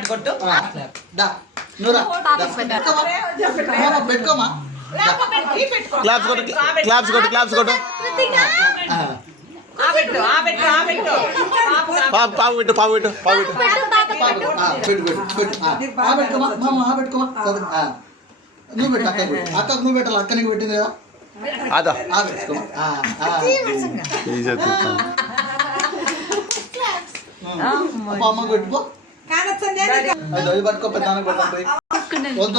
clap కొట్టు దా నూరా పెట్టుకోమా claps కొట్టు claps కొట్టు క్లాప్స్ కొట్టు పావు పెట్టు పావు పెట్టు పావు పెట్టు నువ్వు పెట్టు అక్కకు నువ్వు పెట్టాలి అక్క నీకు పెట్టింది కదా అదా అమ్మ పెట్టుకో అది పట్టుకో పెద్దానికి పెట్టాలి వద్దు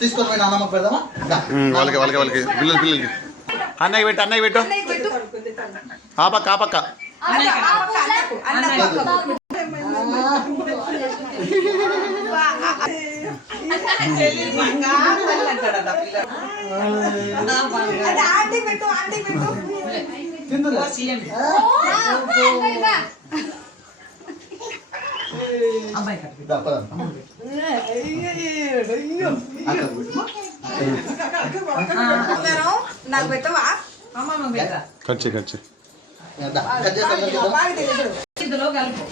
తీసుకొని పోయి నాన్నమ్మ పెడదామా వాళ్ళకి వాళ్ళకి వాళ్ళకి పిల్లలకి అన్నయ్య పెట్టు ఆ పక్క ఆ పక్క నాకు పెట్టవా ఖర్చు ఖర్చు ఇందులో కలుపు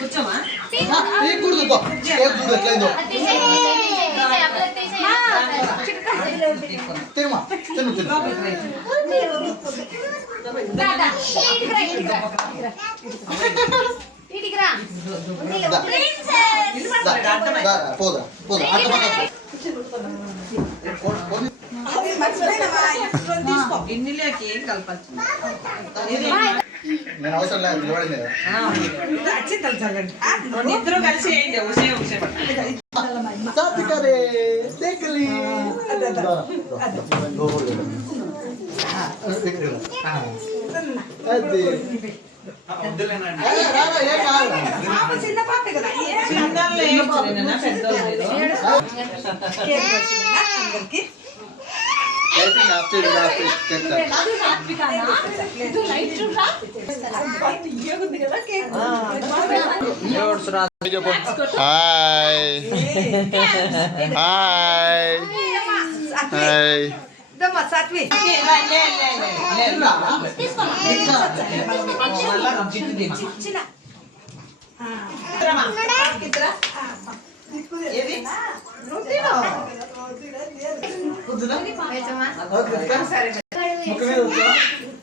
కూర్చోమా పోదా పోదా గిన్నెలోకి ఏం కలపచ్చు నేను అవసరం లేదు నిలబడింది ఇద్దరు కలిసి చిన్న పాపే కదా సాత్వి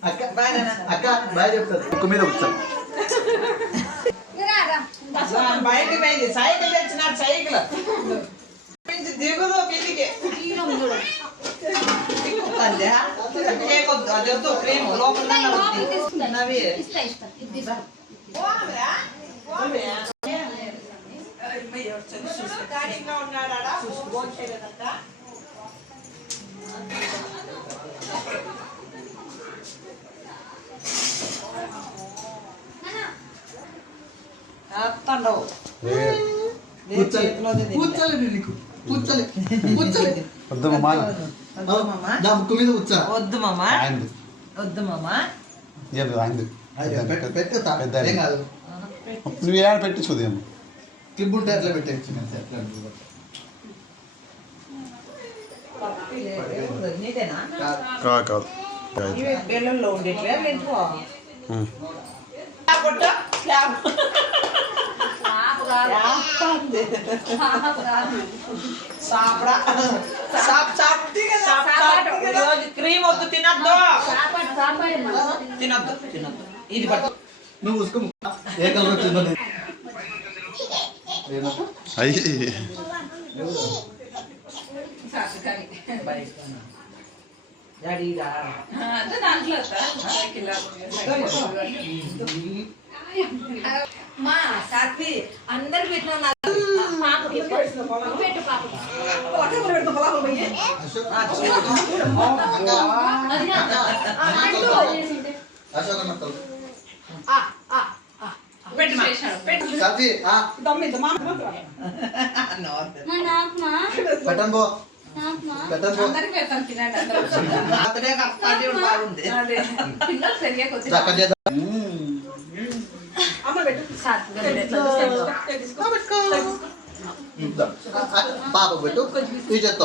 అక్క బాయ్ చెప్తారు ముక్కు మీద వచ్చా బయటకి పోయింది సైకిల్ తెచ్చినాడు సైకిల్ దిగుదు కిందికి అదొద్దు క్రీమ్ లోపల వద్దు మామ ముక్కు మీద వచ్చా వద్దు మామ వద్దు మామ నువ్వు ఏమైనా పెట్టి చూద్దాం క్లిప్ ఉంటే అట్లా పెట్టచ్చు కాదు బెల్లంలో ఉండేట్లే క్రీమ్ వద్దు తినద్దు తినద్దు తినద్దు ఇది పట్టు నువ్వు उसको ఏ కలర్ వచ్చిందో అయ్యి మా సాత్వి అందరు పెట్టిన పాప పెట్టు ఈ చెత్త